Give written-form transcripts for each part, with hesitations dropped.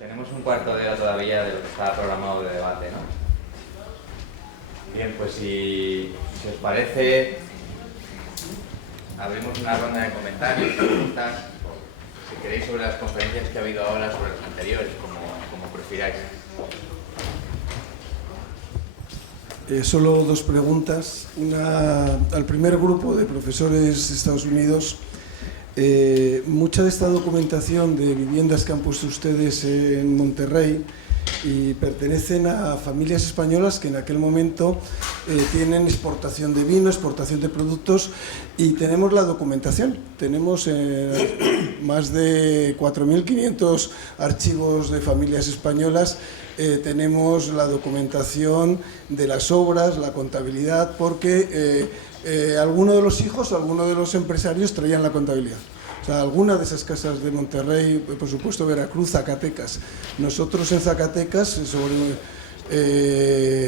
Tenemos un cuarto de hora todavía de lo que estaba programado de debate, ¿no? Bien, pues si os parece, abrimos una ronda de comentarios, preguntas, si queréis, sobre las conferencias que ha habido ahora, sobre las anteriores, como prefiráis. Solo dos preguntas. Una al primer grupo de profesores de Estados Unidos. Mucha de esta documentación de viviendas que han puesto ustedes en Monterrey y pertenecen a familias españolas que en aquel momento tienen exportación de vino, exportación de productos, y tenemos la documentación. Tenemos más de 4.500 archivos de familias españolas. Tenemos la documentación de las obras, la contabilidad, porque alguno de los hijos o alguno de los empresarios traían la contabilidad. O sea, alguna de esas casas de Monterrey, por supuesto Veracruz, Zacatecas. Nosotros en Zacatecas, sobre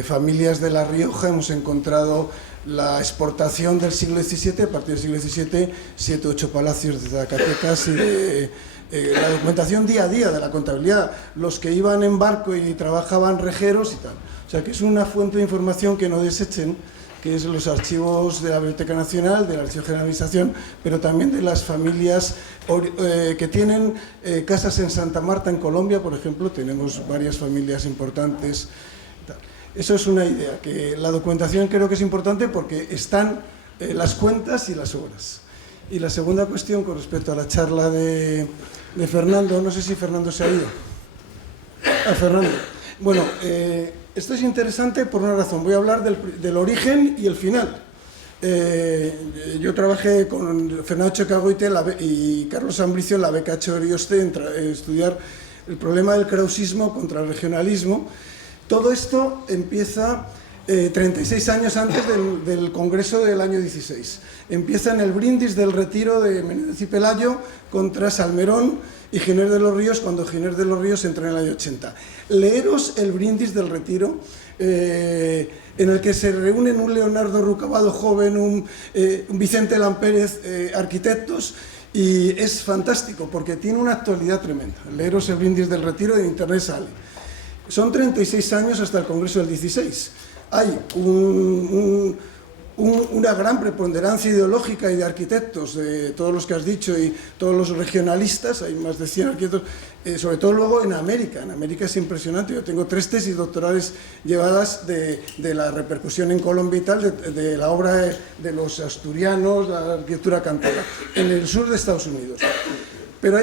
familias de La Rioja, hemos encontrado la exportación del siglo XVII, a partir del siglo XVII, 7 u 8 palacios de Zacatecas y de la documentación día a día de la contabilidad, los que iban en barco y trabajaban rejeros y tal. O sea, que es una fuente de información que no desechen, que es los archivos de la Biblioteca Nacional, del Archivo de Generalización, pero también de las familias que tienen casas en Santa Marta, en Colombia, por ejemplo. Tenemos varias familias importantes. Eso es una idea, que la documentación creo que es importante porque están las cuentas y las obras. Y la segunda cuestión, con respecto a la charla de Fernando, no sé si Fernando se ha ido. Fernando. Bueno, esto es interesante por una razón. Voy a hablar del origen y el final. Yo trabajé con Fernando Txekagoitia y Carlos Ambricio en la beca Orioste en estudiar el problema del krausismo contra el regionalismo. Todo esto empieza 36 años antes del Congreso del año 16. Empieza en el brindis del retiro de Menéndez y Pelayo contra Salmerón y Giner de los Ríos, cuando Giner de los Ríos entró en el año 80. Leeros el brindis del retiro, en el que se reúnen un Leonardo Rucabado joven, un Vicente Lampérez, arquitectos, y es fantástico porque tiene una actualidad tremenda. Leeros el brindis del retiro, de internet sale. Son 36 años hasta el Congreso del 16. Hay una gran preponderancia ideológica y de arquitectos, de todos los que has dicho y todos los regionalistas. Hay más de 100 arquitectos, sobre todo luego en América. En América es impresionante. Yo tengo 3 tesis doctorales llevadas de la repercusión en Colombia y tal, de la obra de los asturianos, la arquitectura cantora, en el sur de Estados Unidos. Pero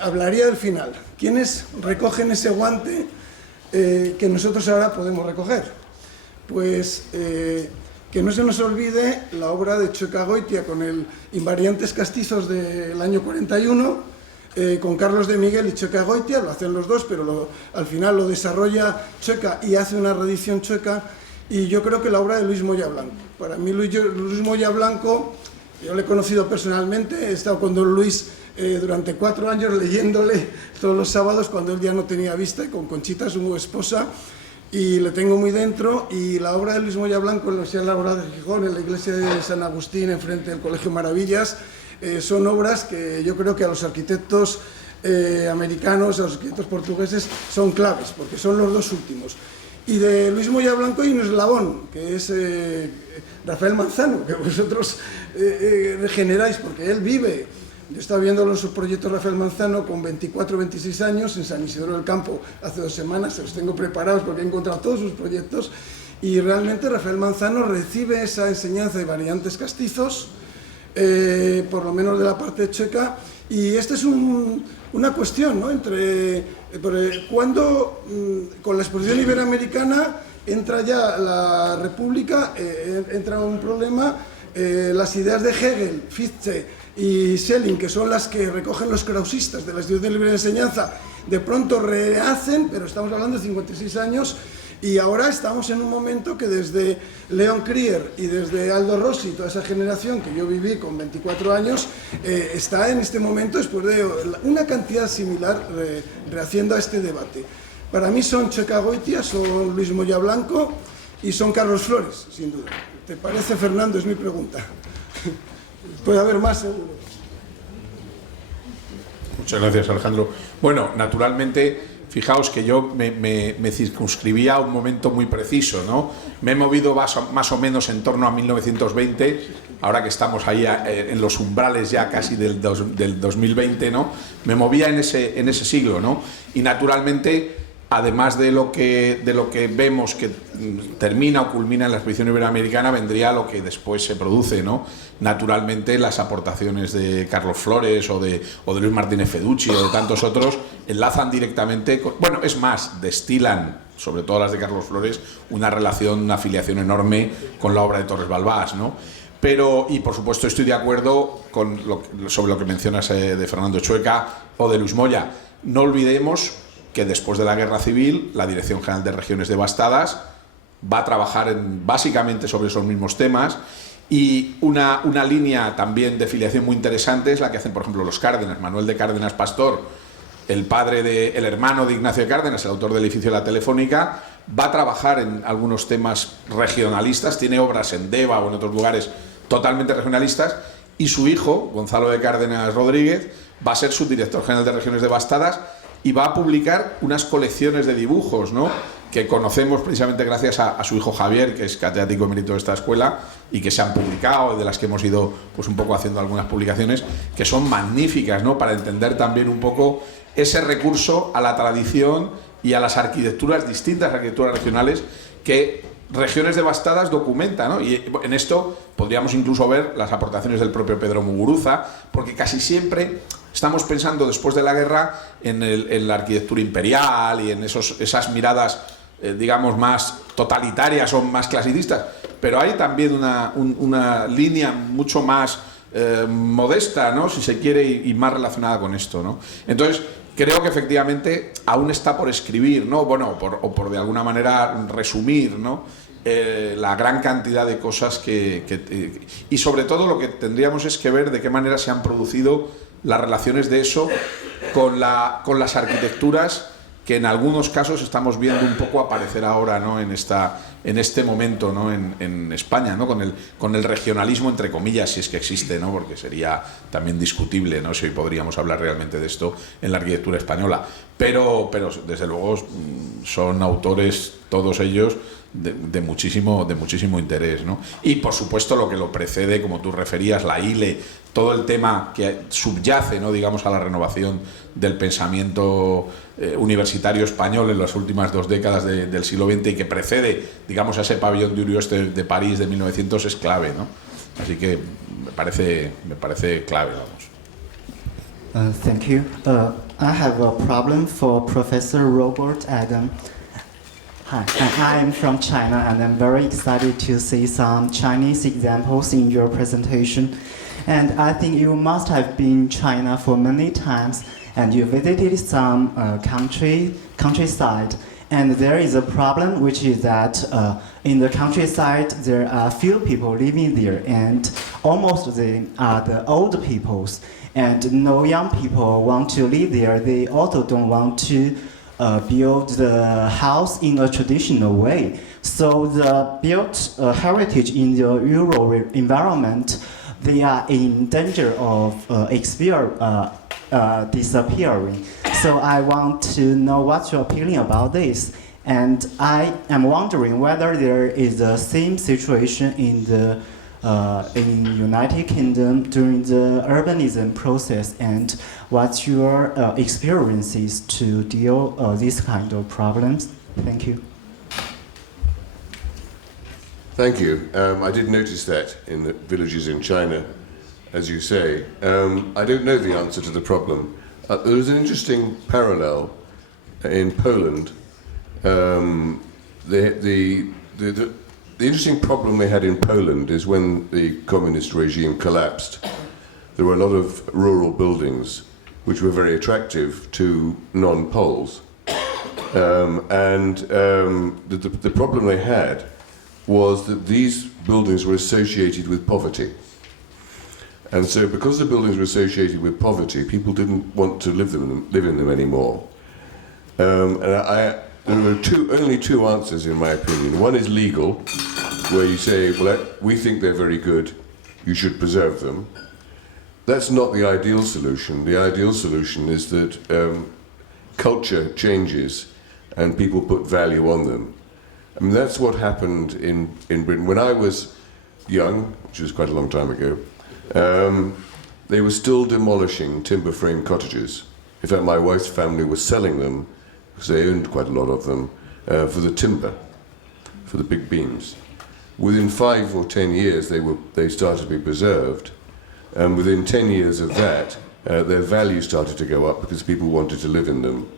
hablaría del final. ¿Quiénes recogen ese guante que nosotros ahora podemos recoger? Pues que no se nos olvide la obra de Txekagoitia con el Invariantes Castizos del año 41, con Carlos de Miguel y Txekagoitia. Lo hacen los dos, pero al final lo desarrolla Txeka y hace una reedición Txeka. Y yo creo que la obra de Luis Moya Blanco. Para mí Luis Moya Blanco, yo le he conocido personalmente, he estado con don Luis durante 4 años leyéndole todos los sábados cuando él ya no tenía vista, y con Conchita, su esposa, y le tengo muy dentro. Y la obra de Luis Moya Blanco en la Universidad Laboral de Gijón, en la iglesia de San Agustín, enfrente del Colegio Maravillas, son obras que yo creo que a los arquitectos americanos, a los arquitectos portugueses, son claves, porque son los dos últimos. Y de Luis Moya Blanco hay un eslabón, que es Rafael Manzano, que vosotros regeneráis, porque él vive. Yo estaba viendo los proyectos de Rafael Manzano con 24 o 26 años en San Isidro del Campo hace 2 semanas, se los tengo preparados porque he encontrado todos sus proyectos, y realmente Rafael Manzano recibe esa enseñanza de variantes castizos, por lo menos de la parte checa, y esta es una cuestión, ¿no? Cuando con la exposición iberoamericana entra ya la República, entra un problema, las ideas de Hegel, Fichte y Schelling, que son las que recogen los krausistas de la institución de libre enseñanza, de pronto rehacen, pero estamos hablando de 56 años, y ahora estamos en un momento que desde Leon Krier y desde Aldo Rossi, toda esa generación que yo viví con 24 años, está en este momento, después de una cantidad similar, rehaciendo a este debate. Para mí son Txekagoitia, son Luis Moya Blanco y son Carlos Flores, sin duda. ¿Te parece, Fernando? Es mi pregunta. Puede haber más, seguro. Muchas gracias, Alejandro. Bueno, naturalmente fijaos que yo me circunscribía a un momento muy preciso, ¿no? Me he movido más o menos en torno a 1920, ahora que estamos ahí en los umbrales ya casi del 2020, ¿no? Me movía en ese siglo, ¿no? Y naturalmente, además de lo que vemos que termina o culmina en la expedición iberoamericana, vendría lo que después se produce, ¿no? Naturalmente, las aportaciones de Carlos Flores o de Luis Martínez Feducci o de tantos otros enlazan directamente bueno, es más, destilan, sobre todo las de Carlos Flores, una relación, una afiliación enorme con la obra de Torres Balbás, ¿no? Pero, y por supuesto estoy de acuerdo sobre lo que mencionas de Fernando Chueca o de Luis Moya. No olvidemos que después de la Guerra Civil, la Dirección General de Regiones Devastadas va a trabajar básicamente sobre esos mismos temas, y una línea también de filiación muy interesante es la que hacen, por ejemplo, los Cárdenas. Manuel de Cárdenas Pastor, el hermano de Ignacio de Cárdenas, el autor del edificio de la Telefónica, va a trabajar en algunos temas regionalistas, tiene obras en Deva o en otros lugares totalmente regionalistas, y su hijo, Gonzalo de Cárdenas Rodríguez, va a ser subdirector general de Regiones Devastadas y va a publicar unas colecciones de dibujos, ¿no?, que conocemos precisamente gracias a su hijo Javier, que es catedrático emérito de esta escuela, y que se han publicado, de las que hemos ido pues un poco haciendo algunas publicaciones, que son magníficas, ¿no?, para entender también un poco ese recurso a la tradición y a las arquitecturas, distintas arquitecturas regionales, que Regiones Devastadas documenta, ¿no? Y en esto podríamos incluso ver las aportaciones del propio Pedro Muguruza, porque casi siempre estamos pensando, después de la guerra, en la arquitectura imperial y en esas miradas, digamos, más totalitarias o más clasicistas, pero hay también una línea mucho más modesta, ¿no?, si se quiere, y más relacionada con esto, ¿no? Entonces, creo que efectivamente aún está por escribir, ¿no? Bueno, o por de alguna manera resumir, ¿no?, la gran cantidad de cosas y sobre todo lo que tendríamos es que ver de qué manera se han producido las relaciones de eso con las arquitecturas que en algunos casos estamos viendo un poco aparecer ahora, ¿no?, en este momento, ¿no?, en España, ¿no?, con el regionalismo, entre comillas, si es que existe, ¿no?, porque sería también discutible, ¿no?, si hoy podríamos hablar realmente de esto en la arquitectura española, pero desde luego son autores todos ellos de muchísimo interés, ¿no? Y por supuesto lo que lo precede, como tú referías, la ILE, todo el tema que subyace, ¿no?, digamos, a la renovación del pensamiento universitario español en las últimas 2 décadas del siglo XX, y que precede, digamos, a ese pabellón de Urioste de París de 1900, es clave, ¿no? Así que me parece clave, vamos. Thank you. I have a problem for Professor Robert Adam. Hi, I am from China, and I'm very excited to see some Chinese examples in your presentation. And I think you must have been China for many times, and you visited some countryside. And there is a problem, which is that in the countryside there are few people living there, and almost they are the old peoples, and no young people want to live there. They also don't want to build the house in a traditional way. So the built heritage in the rural environment, they are in danger of disappearing. So I want to know what's your opinion about this. And I am wondering whether there is the same situation in United Kingdom during the urbanism process, and what's your experiences to deal these kind of problems? Thank you. Thank you. I did notice that in the villages in China, as you say. I don't know the answer to the problem. There was an interesting parallel in Poland. The interesting problem they had in Poland is when the communist regime collapsed, there were a lot of rural buildings which were very attractive to non-Poles. The problem they had was that these buildings were associated with poverty. And so because the buildings were associated with poverty, people didn't want to live in them anymore. There are only two answers, in my opinion. One is legal, where you say, well, we think they're very good, you should preserve them. That's not the ideal solution. The ideal solution is that culture changes and people put value on them. I mean, that's what happened in Britain. When I was young, which was quite a long time ago, they were still demolishing timber frame cottages. In fact, my wife's family was selling them, because they owned quite a lot of them, for the timber, for the big beams. Within 5 or 10 years, they started to be preserved, and within 10 years of that, their value started to go up because people wanted to live in them.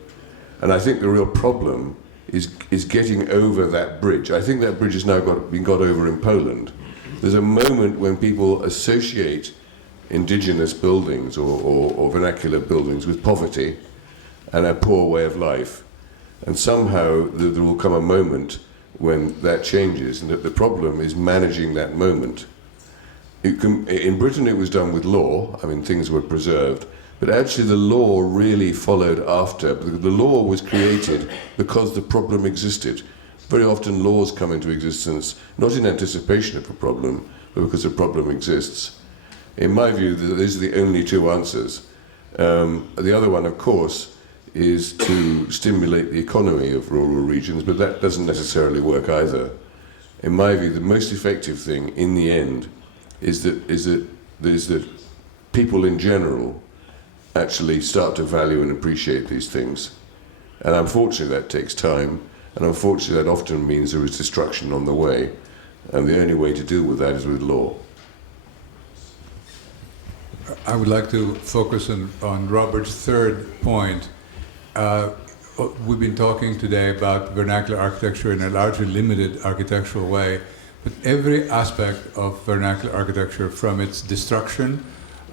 And I think the real problem is getting over that bridge. I think that bridge has now been got over in Poland. There's a moment when people associate indigenous buildings or vernacular buildings with poverty and a poor way of life. And somehow there will come a moment when that changes, and that the problem is managing that moment. In Britain it was done with law. I mean, things were preserved, but actually the law really followed after. The law was created because the problem existed. Very often laws come into existence not in anticipation of a problem, but because a problem exists. In my view, these are the only two answers. The other one, of course, is to stimulate the economy of rural regions, but that doesn't necessarily work either. In my view, the most effective thing in the end is that people in general actually start to value and appreciate these things. And unfortunately that takes time, and unfortunately that often means there is destruction on the way, and the only way to deal with that is with law. I would like to focus on Robert's third point. We've been talking today about vernacular architecture in a largely limited architectural way, but every aspect of vernacular architecture, from its destruction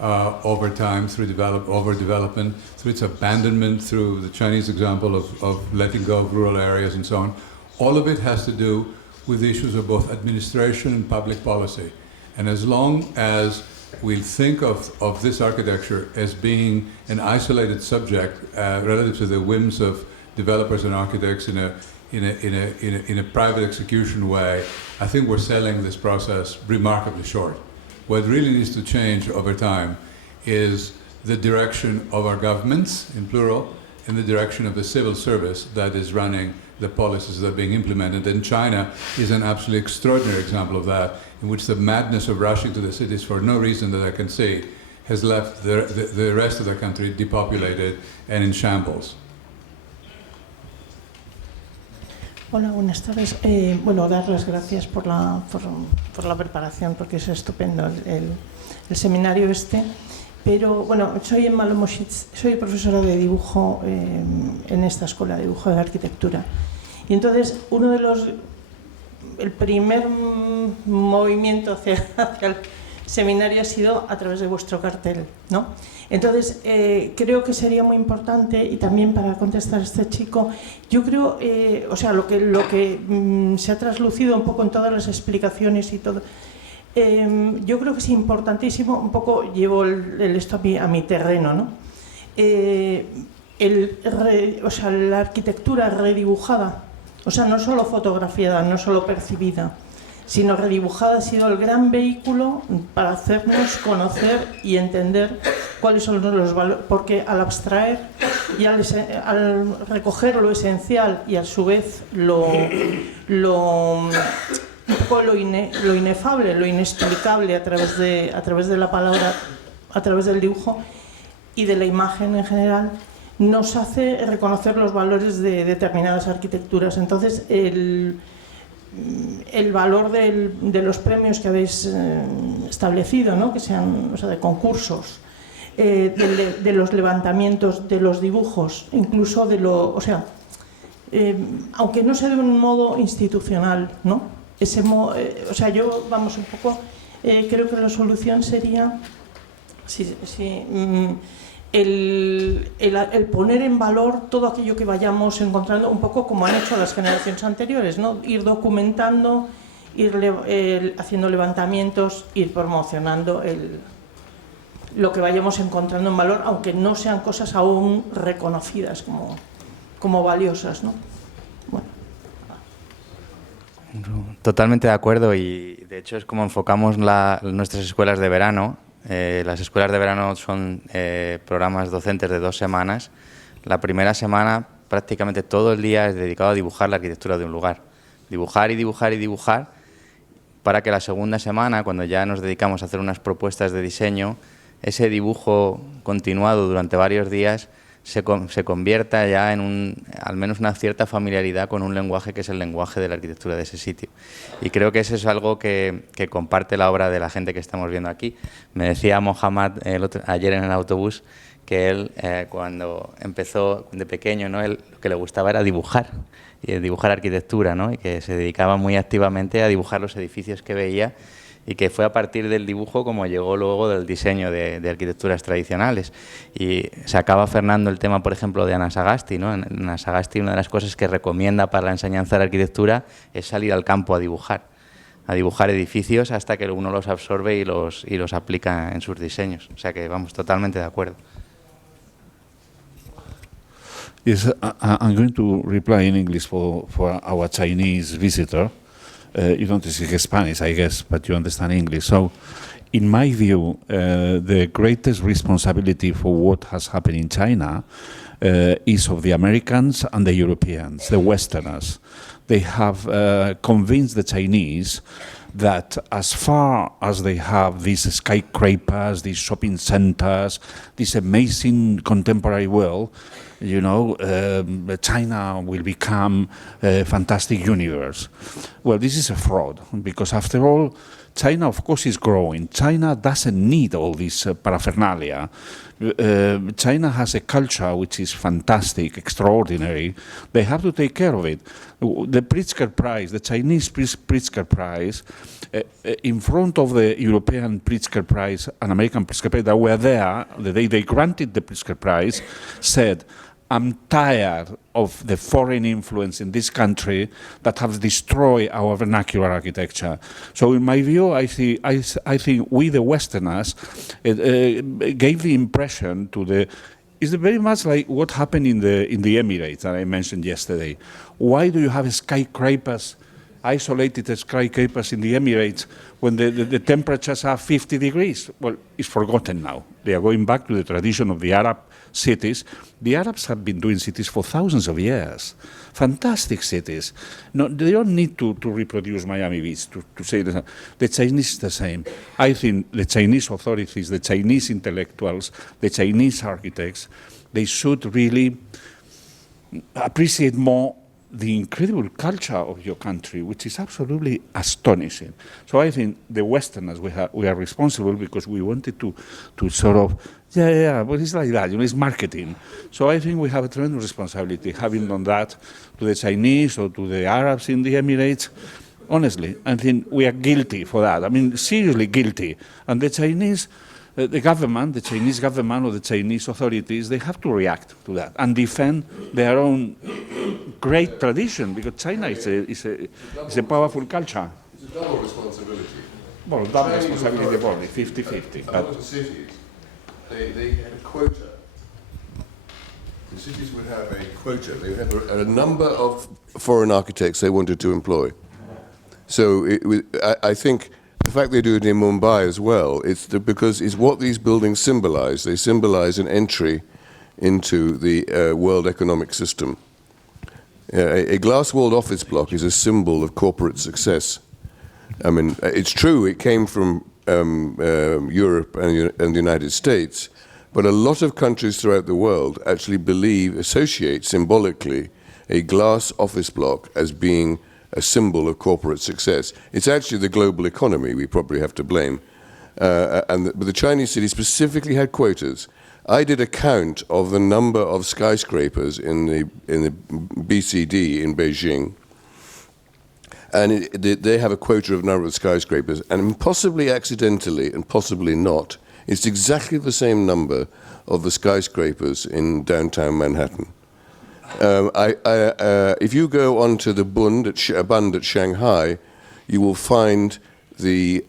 over time, through overdevelopment, through its abandonment, through the Chinese example of letting go of rural areas and so on, all of it has to do with issues of both administration and public policy. And as long as we think of this architecture as being an isolated subject relative to the whims of developers and architects in a private execution way, I think we're selling this process remarkably short. What really needs to change over time is the direction of our governments, in plural, and the direction of the civil service that is running the policies that are being implemented. And China is an absolutely extraordinary example of that, in which the madness of rushing to the cities for no reason that I can see has left the rest of the country depopulated and in shambles. Hola, buenas tardes. Bueno, dar las gracias por la preparación, porque es estupendo el seminario este. Pero bueno, soy Emma Lomoschitz, soy profesora de dibujo en esta escuela de dibujo de arquitectura. Y entonces, el primer movimiento hacia el seminario ha sido a través de vuestro cartel, ¿no? Entonces, creo que sería muy importante, y también para contestar a este chico, yo creo, o sea, lo que se ha traslucido un poco en todas las explicaciones y todo, yo creo que es importantísimo, un poco llevo esto a mi terreno, ¿no? O sea, la arquitectura redibujada, o sea, no solo fotografiada, no solo percibida, sino redibujada, ha sido el gran vehículo para hacernos conocer y entender cuáles son los valores, porque al abstraer y al recoger lo esencial y a su vez lo inefable, lo inexplicable a través de la palabra, a través del dibujo y de la imagen en general, nos hace reconocer los valores de determinadas arquitecturas. Entonces, el valor de los premios que habéis establecido, ¿no? Que sean, o sea, de concursos, de los levantamientos, de los dibujos, incluso o sea, aunque no sea de un modo institucional, ¿no? O sea, yo, vamos, un poco, creo que la solución sería el poner en valor todo aquello que vayamos encontrando, un poco como han hecho las generaciones anteriores, ¿no? Ir documentando, ir haciendo levantamientos, ir promocionando lo que vayamos encontrando en valor, aunque no sean cosas aún reconocidas como valiosas, ¿no? Bueno. Totalmente de acuerdo, y de hecho es como enfocamos nuestras escuelas de verano. Las escuelas de verano son programas docentes de 2 semanas. la primera semana prácticamente todo el día es dedicado a dibujar la arquitectura de un lugar. Dibujar y dibujar y dibujar para que la segunda semana, cuando ya nos dedicamos a hacer unas propuestas de diseño, ese dibujo continuado durante varios días se convierta ya en al menos una cierta familiaridad con un lenguaje que es el lenguaje de la arquitectura de ese sitio. Y creo que eso es algo que comparte la obra de la gente que estamos viendo aquí. Me decía Mohammad ayer en el autobús que él, cuando empezó de pequeño, ¿no?, él lo que le gustaba era dibujar, y dibujar arquitectura, ¿no?, y que se dedicaba muy activamente a dibujar los edificios que veía, y que fue a partir del dibujo como llegó luego del diseño de arquitecturas tradicionales. Y sacaba Fernando el tema, por ejemplo, de Anasagasti, ¿no? En Anasagasti una de las cosas que recomienda para la enseñanza de la arquitectura es salir al campo a dibujar edificios hasta que uno los absorbe y los aplica en sus diseños. O sea que vamos, totalmente de acuerdo. Yes, I'm going to reply in English for our Chinese visitor. You don't speak Spanish, I guess, but you understand English. So, in my view, the greatest responsibility for what has happened in China is of the Americans and the Europeans, the Westerners. They have convinced the Chinese that as far as they have these skyscrapers, these shopping centers, this amazing contemporary world, you know, China will become a fantastic universe. Well, this is a fraud, because after all, China, of course, is growing. China doesn't need all this paraphernalia. China has a culture which is fantastic, extraordinary. They have to take care of it. The Pritzker Prize, the Chinese Pritzker Prize, in front of the European Pritzker Prize and American Pritzker Prize that were there, the day they granted the Pritzker Prize, said, I'm tired of the foreign influence in this country that has destroyed our vernacular architecture. So in my view, I think we, the Westerners, gave the impression to the... It's very much like what happened in the Emirates that I mentioned yesterday. Why do you have skyscrapers, isolated skyscrapers in the Emirates when the temperatures are 50 degrees? Well, it's forgotten now. They are going back to the tradition of the Arab cities. The Arabs have been doing cities for thousands of years. Fantastic cities. No, they don't need to reproduce Miami Beach to say that. The Chinese is the same. I think the Chinese authorities, the Chinese intellectuals, the Chinese architects, they should really appreciate more the incredible culture of your country, which is absolutely astonishing. So I think the Westerners, we are responsible because we wanted to sort of, but it's like that, it's marketing. So I think we have a tremendous responsibility, having done that to the Chinese or to the Arabs in the Emirates. Honestly, I think we are guilty for that. I mean, seriously guilty. And the Chinese, the government, the Chinese government or the Chinese authorities, they have to react to that and defend their own great tradition, because China is a powerful culture. It's a double responsibility. Well, double responsibility probably, 50-50. But the cities, they had a quota. The cities would have a quota. They would have a number of foreign architects they wanted to employ. So I think the fact they do it in Mumbai as well, because it's what these buildings symbolize. They symbolize an entry into the world economic system. A glass-walled office block is a symbol of corporate success. I mean, it's true, it came from Europe and the United States, but a lot of countries throughout the world actually associate symbolically a glass office block as being a symbol of corporate success. It's actually the global economy we probably have to blame. But the Chinese city specifically had quotas. I did a count of the number of skyscrapers in the BCD in Beijing, and they have a quota of number of skyscrapers, and possibly accidentally and possibly not, it's exactly the same number of the skyscrapers in downtown Manhattan. If you go onto the Bund at Shanghai, you will find the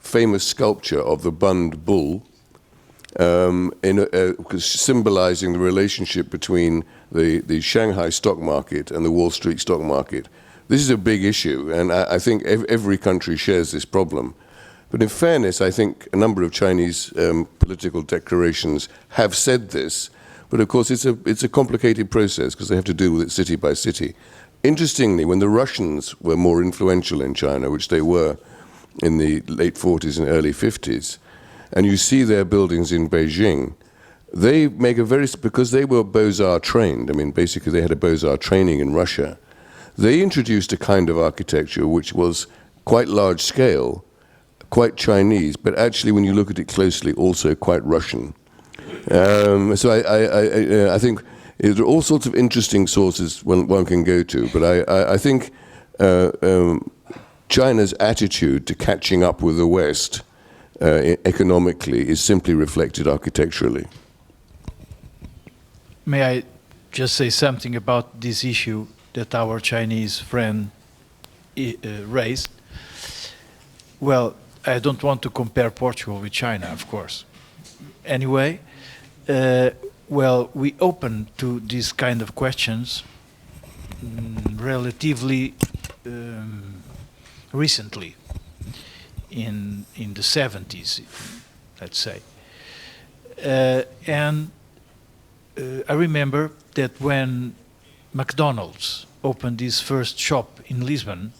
famous sculpture of the Bund bull, symbolizing the relationship between the Shanghai stock market and the Wall Street stock market. This is a big issue, and I think every country shares this problem. But in fairness, I think a number of Chinese political declarations have said this, but of course it's a complicated process because they have to deal with it city by city. Interestingly, when the Russians were more influential in China, which they were in the late 40s and early 50s, and you see their buildings in Beijing, they make because they were Beaux-Arts trained, I mean basically they had a Beaux-Arts training in Russia, they introduced a kind of architecture which was quite large scale, quite Chinese, but actually when you look at it closely also quite Russian. So I think there are all sorts of interesting sources one can go to, but I think China's attitude to catching up with the West economically is simply reflected architecturally. May I just say something about this issue that our Chinese friend raised? Well, I don't want to compare Portugal with China, of course. Anyway, well, we opened to these kind of questions relatively recently, in the 70s, let's say. And I remember that when McDonald's opened his first shop in Lisbon,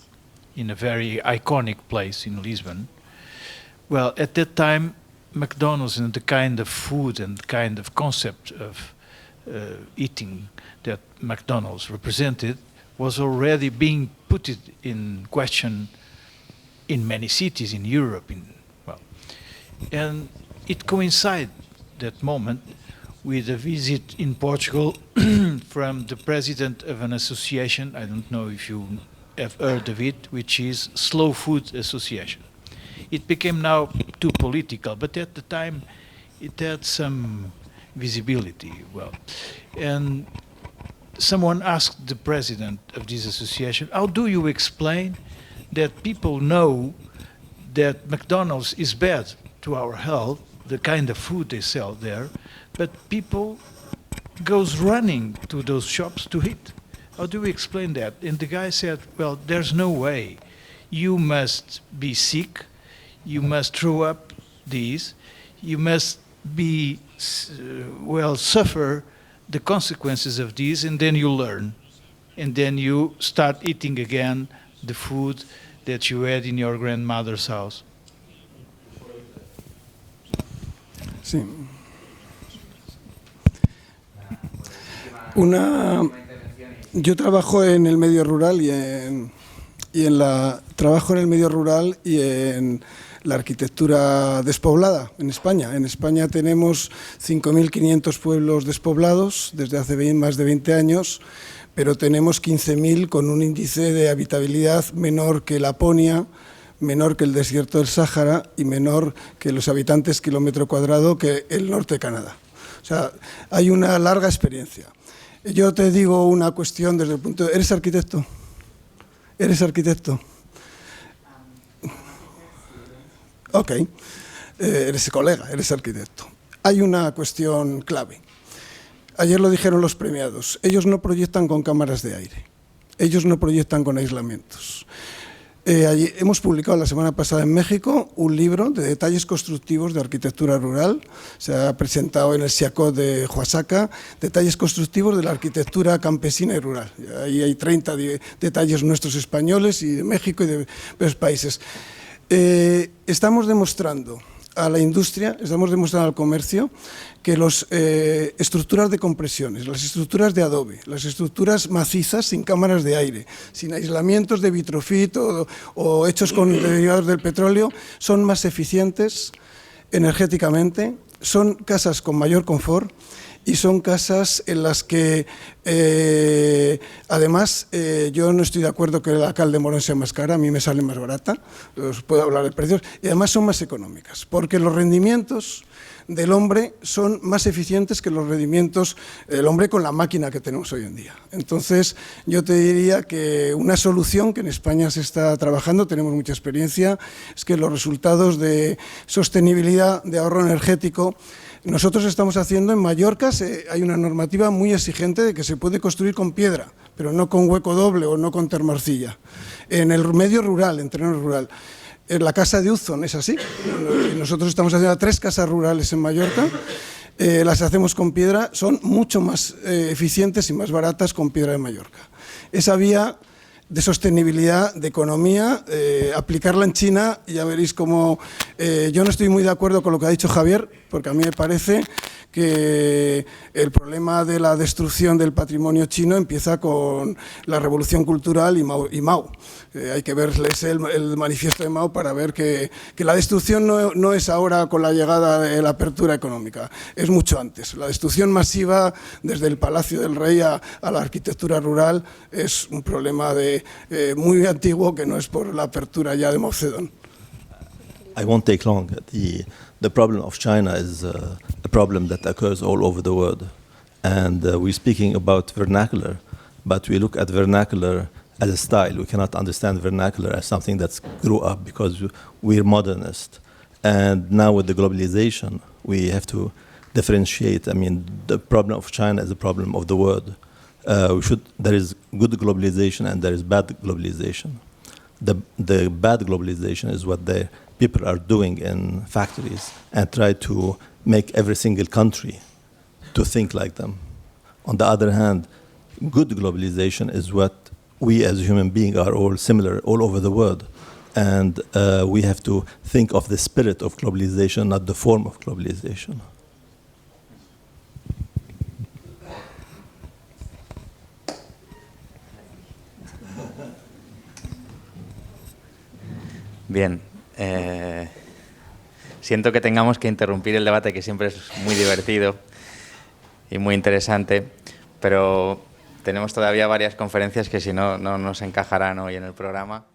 in a very iconic place in Lisbon, well, at that time, McDonald's and the kind of food and the kind of concept of eating that McDonald's represented was already being put in question in many cities in Europe. And it coincided, that moment, with a visit in Portugal from the president of an association, I don't know if you have heard of it, which is Slow Food Association. It became now too political, but at the time it had some visibility. Well, and someone asked the president of this association, how do you explain that people know that McDonald's is bad to our health, the kind of food they sell there, but people goes running to those shops to eat? How do we explain that? And the guy said, well, there's no way. You must be sick, you must throw up these, you must be, well, suffer the consequences of these, and then you learn. And then you start eating again the food that you had in your grandmother's house. Sí. Yo trabajo en el medio rural trabajo en el medio rural y en la arquitectura despoblada en España. En España tenemos 5.500 pueblos despoblados desde hace más de 20 años, pero tenemos 15.000 con un índice de habitabilidad menor que Laponia, menor que el desierto del Sáhara y menor que los habitantes kilómetro cuadrado que el norte de Canadá. O sea, hay una larga experiencia. Yo te digo una cuestión desde el punto de... ¿Eres arquitecto? ¿Eres arquitecto? Ok. Eres colega, eres arquitecto. Hay una cuestión clave. Ayer lo dijeron los premiados. Ellos no proyectan con cámaras de aire. Ellos no proyectan con aislamientos. Hemos publicado la semana pasada en México un libro de detalles constructivos de arquitectura rural. Se ha presentado en el SIACOT de Oaxaca, detalles constructivos de la arquitectura campesina y rural. Ahí hay 30 detalles nuestros españoles y de México y de varios países. Estamos demostrando a la industria, estamos demostrando al comercio que las estructuras de compresiones, las estructuras de adobe, las estructuras macizas sin cámaras de aire, sin aislamientos de vitrofit o hechos con derivados del petróleo, son más eficientes energéticamente, son casas con mayor confort y son casas en las que, además, yo no estoy de acuerdo que la cal de Morón sea más cara, a mí me sale más barata, os puedo hablar de precios, y además son más económicas, porque los rendimientos del hombre son más eficientes que los rendimientos del hombre con la máquina que tenemos hoy en día. Entonces, yo te diría que una solución que en España se está trabajando, tenemos mucha experiencia, es que los resultados de sostenibilidad, de ahorro energético, nosotros estamos haciendo en Mallorca, hay una normativa muy exigente de que se puede construir con piedra, pero no con hueco doble o no con termarcilla. En el medio rural, en terreno rural. la casa de Uzon es así. Nosotros estamos haciendo 3 casas rurales en Mallorca. Las hacemos con piedra, son mucho más eficientes y más baratas con piedra de Mallorca. Esa vía de sostenibilidad, de economía, aplicarla en China, ya veréis cómo... yo no estoy muy de acuerdo con lo que ha dicho Javier, porque a mí me parece que el problema de la destrucción del patrimonio chino empieza con la revolución cultural y Mao. Hay que verles el manifiesto de Mao para ver que la destrucción no es ahora con la llegada de la apertura económica, es mucho antes. La destrucción masiva desde el Palacio del Rey a la arquitectura rural es un problema muy antiguo que no es por la apertura ya de Mao Zedong. I won't take long. The problem of China is a problem that occurs all over the world. And we're speaking about vernacular, but we look at vernacular as a style. We cannot understand vernacular as something that's grew up because we're modernist. And now with the globalization, we have to differentiate. I mean, the problem of China is a problem of the world. There is good globalization and there is bad globalization. The bad globalization is what the people are doing in factories and try to make every single country to think like them. On the other hand, good globalization is what we as human beings are all similar all over the world. And we have to think of the spirit of globalization, not the form of globalization. Bien, siento que tengamos que interrumpir el debate, que siempre es muy divertido y muy interesante, pero tenemos todavía varias conferencias que si no, no nos encajarán hoy en el programa.